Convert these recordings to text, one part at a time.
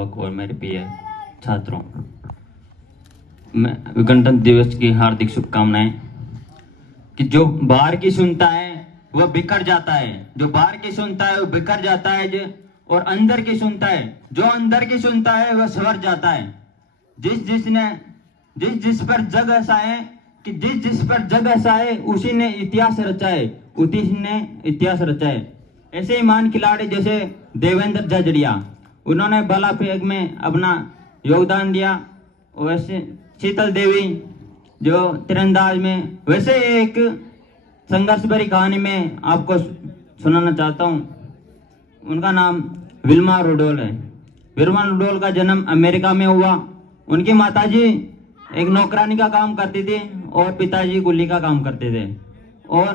अभिभावक और मेरे प्रिय छात्रों, मैं गणतंत्र दिवस की हार्दिक शुभकामनाएं। कि जो बाहर की सुनता है वह बिखर जाता है, जो बाहर की सुनता है वह बिखर जाता है, और अंदर की सुनता है, जो अंदर की सुनता है वह संवर जाता है। जिस पर जग ऐसा है कि जिस पर जग ऐसा है उसी ने इतिहास रचा है, उसी ने इतिहास रचा है। ऐसे ही महान खिलाड़ी जैसे देवेंद्र झाझड़िया, उन्होंने भाला फेंक में अपना योगदान दिया। वैसे शीतल देवी जो तीरंदाज में, वैसे एक संघर्ष भरी कहानी में आपको सुनाना चाहता हूँ। उनका नाम विल्मा रुडोल है। विल्मा रुडोल का जन्म अमेरिका में हुआ। उनकी माताजी एक नौकरानी का काम करती थी और पिताजी कुली का काम करते थे। और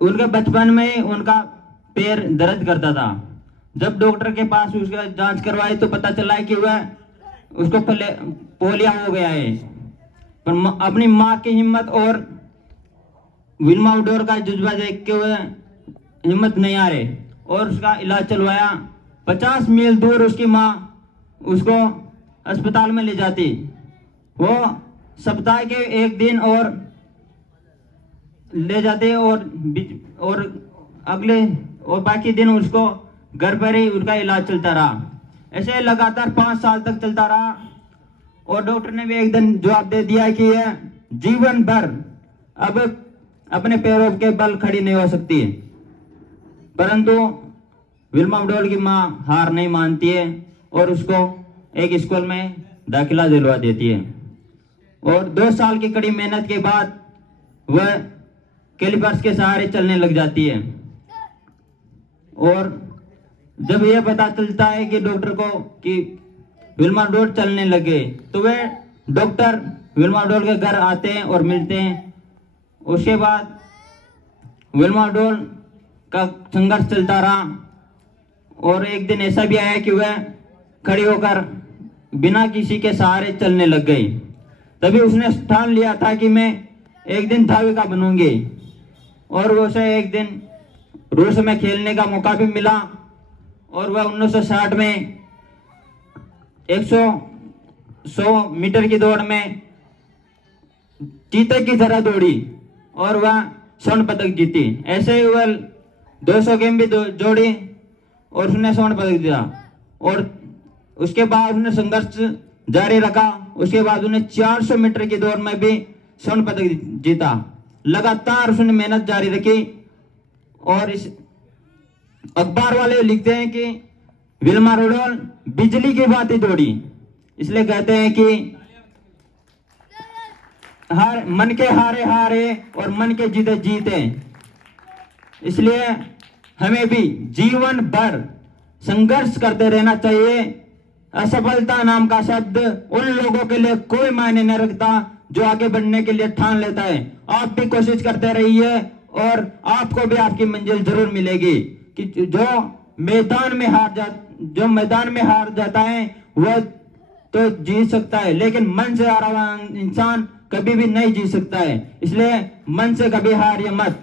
उनके बचपन में उनका पैर दर्द करता था। जब डॉक्टर के पास उसका जांच करवाई तो पता चला कि वह उसको पोलिया हो गया है। पर अपनी माँ की हिम्मत और विल्मा रुडोल का जज्बा देख के वह हिम्मत नहीं आ रहे और उसका इलाज चलवाया। 50 मील दूर उसकी माँ उसको अस्पताल में ले जाती। वो सप्ताह के एक दिन और ले जाते और अगले और बाकी दिन उसको घर पर ही उनका इलाज चलता रहा। ऐसे लगातार 5 साल तक चलता रहा और डॉक्टर ने भी एक दिन जवाब दे दिया कि यह जीवन भर अब अपने पैरों के बल खड़ी नहीं हो सकती है। परंतु विल्मा रुडोल की माँ हार नहीं मानती है और उसको एक स्कूल में दाखिला दिलवा देती है। और 2 साल की कड़ी मेहनत के बाद वह कैलिपर्स के सहारे चलने लग जाती है। और जब यह पता चलता है कि डॉक्टर को कि विल्मा रुडोल चलने लगे तो वे डॉक्टर विल्मा रुडोल के घर आते हैं और मिलते हैं। उसके बाद विल्मा रुडोल का संघर्ष चलता रहा और एक दिन ऐसा भी आया कि वह खड़ी होकर बिना किसी के सहारे चलने लग गई। तभी उसने ठान लिया था कि मैं एक दिन धाविका बनूंगी। और उसे एक दिन रूस में खेलने का मौका भी मिला और वह 1960 में 100 मीटर की दौड़ में चीते की तरह दौड़ी और वह स्वर्ण पदक जीती। ऐसे ही वह 200 गेम भी जोड़ी और उसने स्वर्ण पदक दिया। और उसके बाद उसने संघर्ष जारी रखा। उसके बाद उन्हें 400 मीटर की दौड़ में भी स्वर्ण पदक जीता। लगातार उसने मेहनत जारी रखी। और इस अखबार वाले लिखते हैं कि विल्मा रुडोल बिजली की भांति दौड़ी। इसलिए कहते हैं कि मन के हारे हारे और मन के जीते जीते। इसलिए हमें भी जीवन भर संघर्ष करते रहना चाहिए। असफलता नाम का शब्द उन लोगों के लिए कोई मायने नहीं रखता जो आगे बढ़ने के लिए ठान लेता है। आप भी कोशिश करते रहिए और आपको भी आपकी मंजिल जरूर मिलेगी। कि जो मैदान में हार जाता है वह तो जीत सकता है, लेकिन मन से हारा हुआ इंसान कभी भी नहीं जीत सकता है। इसलिए मन से कभी हारिए मत।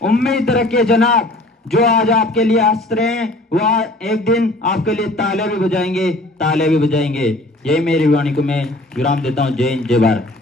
उम्मीद रखिए जनाब, जो आज आपके लिए हंस रहे हैं वह एक दिन आपके लिए ताले भी बजाएंगे। यही मेरी वाणी को मैं विराम देता हूँ। जय हिंद, जय भारत।